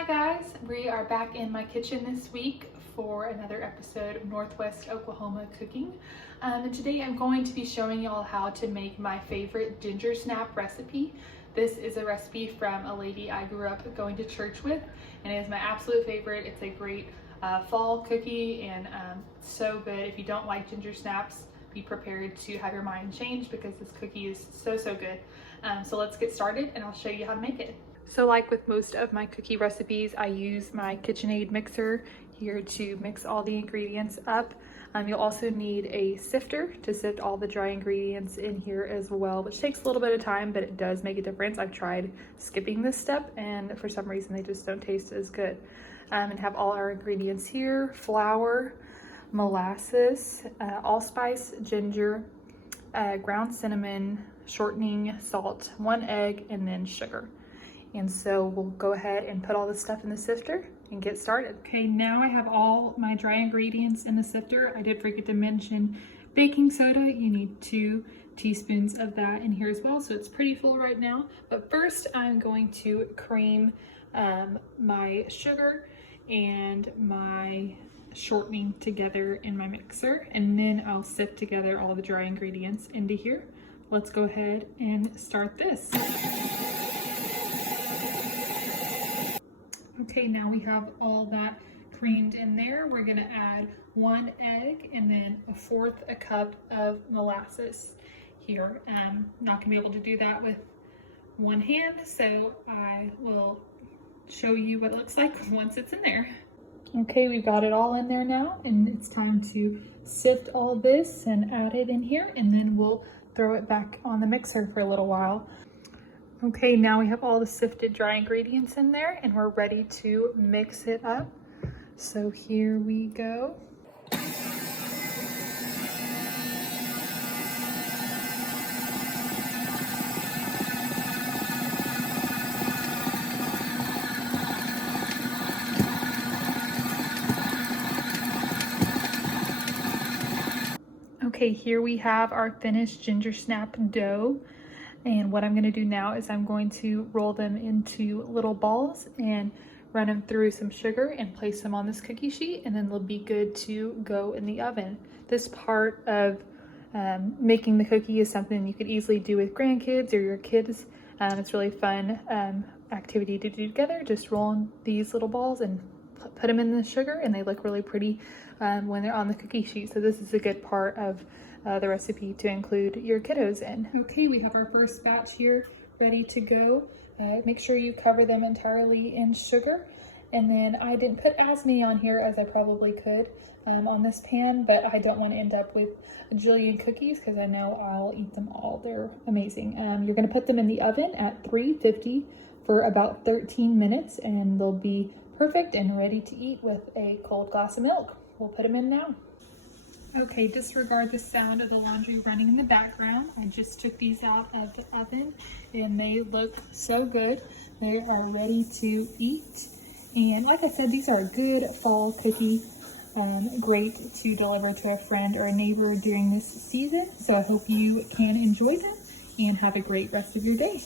Hi guys, we are back in my kitchen this week for another episode of Northwest Oklahoma Cooking. And today I'm going to be showing y'all how to make my favorite ginger snap recipe. This is a recipe from a lady I grew up going to church with, and it is my absolute favorite. It's a great fall cookie and so good. If you don't like ginger snaps, be prepared to have your mind changed because this cookie is so good. So let's get started and I'll show you how to make it. So like with most of my cookie recipes, I use my KitchenAid mixer here to mix all the ingredients up. You'll also need a sifter to sift all the dry ingredients in here as well, which takes a little bit of time, but it does make a difference. I've tried skipping this step and for some reason they just don't taste as good. And have all our ingredients here: flour, molasses, allspice, ginger, ground cinnamon, shortening, salt, 1 egg, and then sugar. And so we'll go ahead and put all this stuff in the sifter and get started. Okay, now I have all my dry ingredients in the sifter. I did forget to mention baking soda. You need 2 teaspoons of that in here as well. So it's pretty full right now. But first I'm going to cream my sugar and my shortening together in my mixer. And then I'll sift together all the dry ingredients into here. Let's go ahead and start this. Okay, now we have all that creamed in there. We're gonna add 1 egg and then 1/4 cup of molasses here. Not gonna be able to do that with one hand, so I will show you what it looks like once it's in there. Okay, we've got it all in there now, and it's time to sift all this and add it in here, and then we'll throw it back on the mixer for a little while. Okay, now we have all the sifted dry ingredients in there and we're ready to mix it up. So here we go. Okay, here we have our finished ginger snap dough. And what I'm going to do now is I'm going to roll them into little balls and run them through some sugar and place them on this cookie sheet, and then they'll be good to go in the oven. This part of making the cookie is something you could easily do with grandkids or your kids. It's really fun activity to do together. Just roll these little balls and put them in the sugar, and they look really pretty when they're on the cookie sheet. So this is a good part of the recipe to include your kiddos in. Okay, we have our first batch here ready to go. Make sure you cover them entirely in sugar. And then I didn't put as many on here as I probably could on this pan, but I don't want to end up with a jillion cookies because I know I'll eat them all. They're amazing. You're going to put them in the oven at 350 for about 13 minutes and they'll be perfect and ready to eat with a cold glass of milk. We'll put them in now. Okay, disregard the sound of the laundry running in the background. I just took these out of the oven and they look so good. They are ready to eat. And like I said, these are a good fall cookie. Great to deliver to a friend or a neighbor during this season. So I hope you can enjoy them and have a great rest of your day.